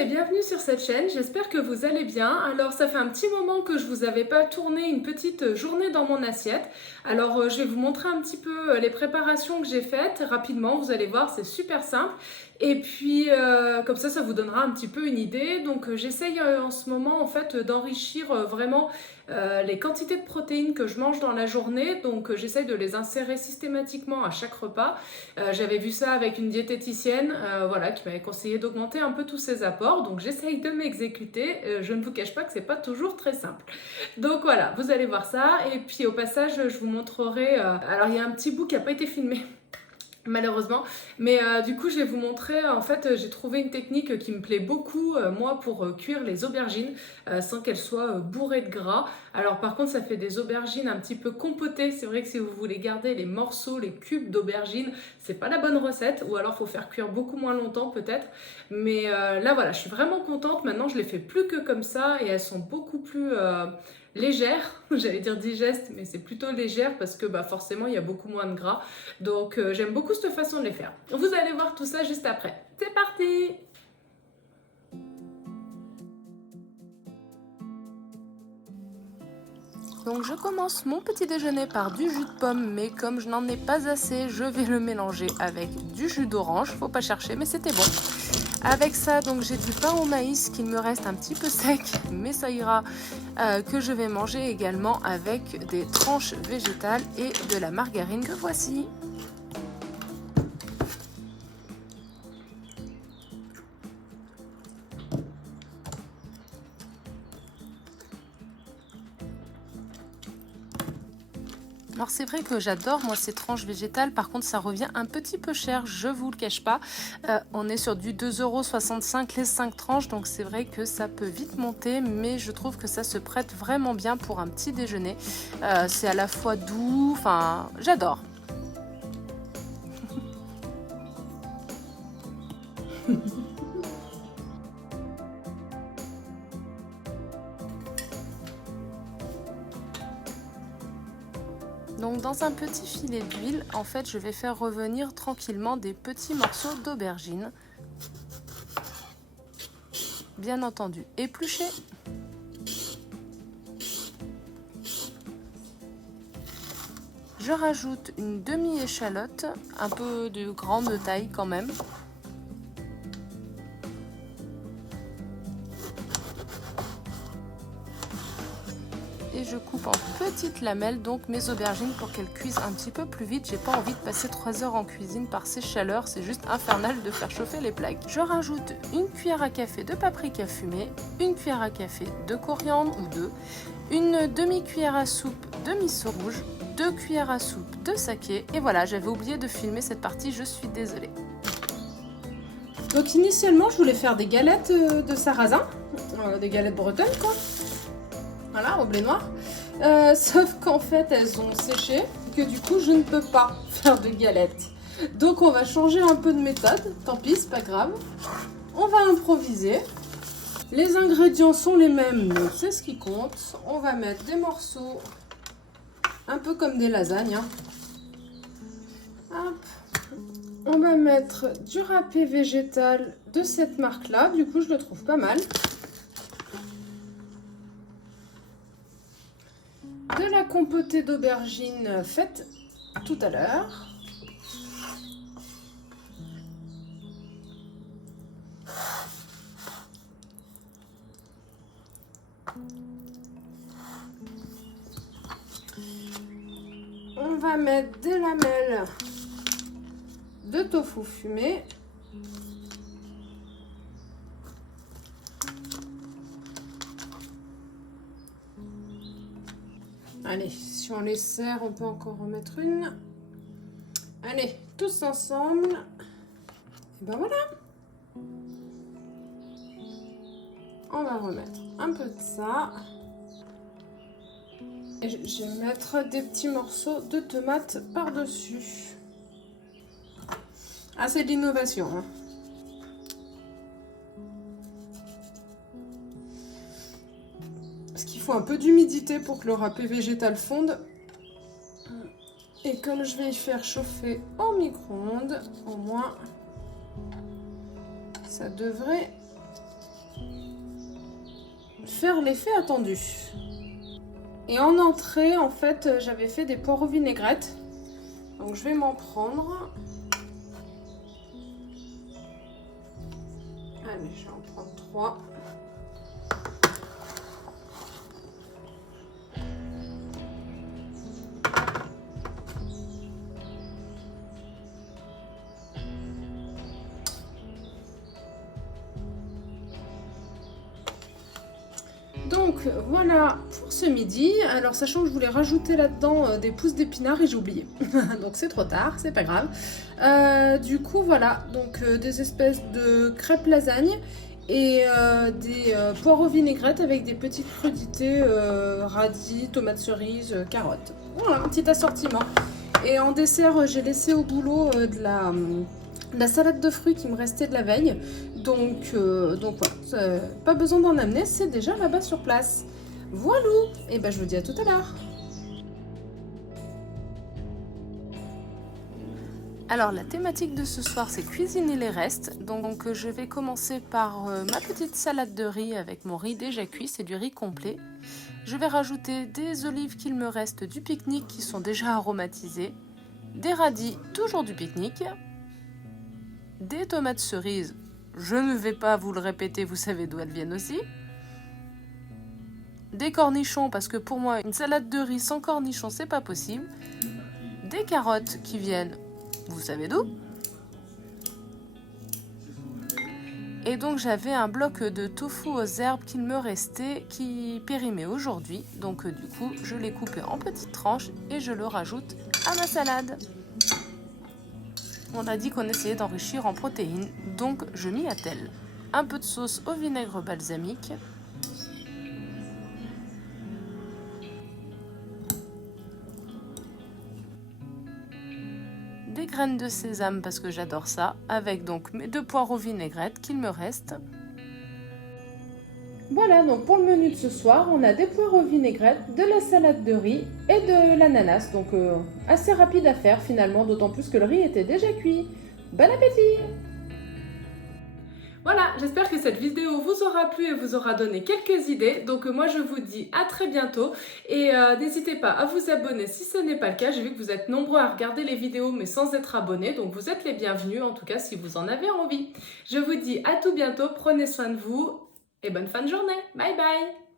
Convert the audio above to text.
et bienvenue sur cette chaîne, j'espère que vous allez bien. Alors ça fait un petit moment que je vous avais pas tourné une petite journée dans mon assiette. Alors je vais vous montrer un petit peu les préparations que j'ai faites rapidement, vous allez voir c'est super simple. Et puis comme ça vous donnera un petit peu une idée. Donc j'essaye en ce moment en fait d'enrichir vraiment les quantités de protéines que je mange dans la journée. Donc j'essaye de les insérer systématiquement à chaque repas. J'avais vu ça avec une diététicienne voilà, qui m'avait conseillé d'augmenter un peu tous ces apports. Donc j'essaye de m'exécuter. Je ne vous cache pas que c'est pas toujours très simple. Donc voilà, vous allez voir ça. Et puis au passage, je vous montrerai... alors il y a un petit bout qui n'a pas été filmé. Malheureusement, mais du coup je vais vous montrer, en fait j'ai trouvé une technique qui me plaît beaucoup moi pour cuire les aubergines sans qu'elles soient bourrées de gras. Alors par contre ça fait des aubergines un petit peu compotées, c'est vrai que si vous voulez garder les morceaux, les cubes d'aubergines, c'est pas la bonne recette, ou alors faut faire cuire beaucoup moins longtemps peut-être, mais là voilà, je suis vraiment contente. Maintenant je les fais plus que comme ça et elles sont beaucoup plus légères, j'allais dire digeste, mais c'est plutôt légère parce que forcément il y a beaucoup moins de gras. Donc j'aime beaucoup cette façon de les faire. Vous allez voir tout ça juste après. C'est parti! Donc je commence mon petit déjeuner par du jus de pomme, mais comme je n'en ai pas assez, je vais le mélanger avec du jus d'orange. Faut pas chercher, mais c'était bon. Avec ça, donc j'ai du pain au maïs qu'il me reste un petit peu sec, mais ça ira, que je vais manger également avec des tranches végétales et de la margarine que voici. Alors c'est vrai que j'adore moi ces tranches végétales, par contre ça revient un petit peu cher, je vous le cache pas. On est sur du 2,65 € les 5 tranches, donc c'est vrai que ça peut vite monter, mais je trouve que ça se prête vraiment bien pour un petit déjeuner. C'est à la fois doux, enfin j'adore. Donc dans un petit filet d'huile, en fait, je vais faire revenir tranquillement des petits morceaux d'aubergine. Bien entendu, épluchés. Je rajoute une demi-échalote, un peu de grande taille quand même. Et je coupe en petites lamelles donc mes aubergines pour qu'elles cuisent un petit peu plus vite. J'ai pas envie de passer 3 heures en cuisine par ces chaleurs, c'est juste infernal de faire chauffer les plaques. Je rajoute une cuillère à café de paprika fumé, une cuillère à café de coriandre ou deux, une demi-cuillère à soupe de miso rouge, 2 cuillères à soupe de saké. Et voilà, j'avais oublié de filmer cette partie, je suis désolée. Donc initialement je voulais faire des galettes de sarrasin, des galettes bretonnes quoi. Voilà, au blé noir. Sauf qu'en fait, elles ont séché, que du coup, je ne peux pas faire de galettes. Donc, on va changer un peu de méthode. Tant pis, c'est pas grave. On va improviser. Les ingrédients sont les mêmes, donc c'est ce qui compte. On va mettre des morceaux, un peu comme des lasagnes. Hein. Hop. On va mettre du râpé végétal de cette marque-là. Du coup, je le trouve pas mal. De la compotée d'aubergines faite tout à l'heure. On va mettre des lamelles de tofu fumé. Allez, si on les serre, on peut encore remettre une. Allez, tous ensemble. Et ben voilà. On va remettre un peu de ça. Et je vais mettre des petits morceaux de tomates par-dessus. Ah, c'est de l'innovation. Hein. Parce qu'il faut un peu d'humidité pour que le râpé végétal fonde. Et comme je vais y faire chauffer au micro-ondes, au moins, ça devrait faire l'effet attendu. Et en entrée, en fait, j'avais fait des poireaux vinaigrettes. Donc je vais m'en prendre. Allez, je vais en prendre 3. Donc voilà pour ce midi. Alors sachant que je voulais rajouter là-dedans des pousses d'épinards et j'ai oublié. Donc c'est trop tard, c'est pas grave. Du coup voilà, donc des espèces de crêpes lasagne et des poireaux vinaigrettes avec des petites crudités, radis, tomates cerises, carottes. Voilà, un petit assortiment. Et en dessert, j'ai laissé au boulot de la salade de fruits qui me restait de la veille. Donc voilà, pas besoin d'en amener, c'est déjà là-bas sur place. Voilà, et ben je vous dis à tout à l'heure. Alors la thématique de ce soir c'est cuisiner les restes, donc je vais commencer par ma petite salade de riz avec mon riz déjà cuit, c'est du riz complet. Je vais rajouter des olives qu'il me reste du pique-nique qui sont déjà aromatisées, des radis toujours du pique-nique, des tomates cerises, je ne vais pas vous le répéter, vous savez d'où elles viennent aussi, des cornichons parce que pour moi une salade de riz sans cornichons c'est pas possible, des carottes qui viennent, vous savez d'où, et donc j'avais un bloc de tofu aux herbes qu'il me restait qui périmait aujourd'hui, donc du coup je l'ai coupé en petites tranches et je le rajoute à ma salade. On a dit qu'on essayait d'enrichir en protéines, donc je m'y attelle. Un peu de sauce au vinaigre balsamique. Des graines de sésame parce que j'adore ça, avec donc mes 2 poireaux vinaigrettes qu'il me reste. Voilà, donc pour le menu de ce soir, on a des poireaux vinaigrettes, de la salade de riz et de l'ananas. Donc assez rapide à faire finalement, d'autant plus que le riz était déjà cuit. Bon appétit! Voilà, j'espère que cette vidéo vous aura plu et vous aura donné quelques idées. Donc moi je vous dis à très bientôt et n'hésitez pas à vous abonner si ce n'est pas le cas. J'ai vu que vous êtes nombreux à regarder les vidéos mais sans être abonnés, donc vous êtes les bienvenus en tout cas si vous en avez envie. Je vous dis à tout bientôt, prenez soin de vous et bonne fin de journée. Bye bye!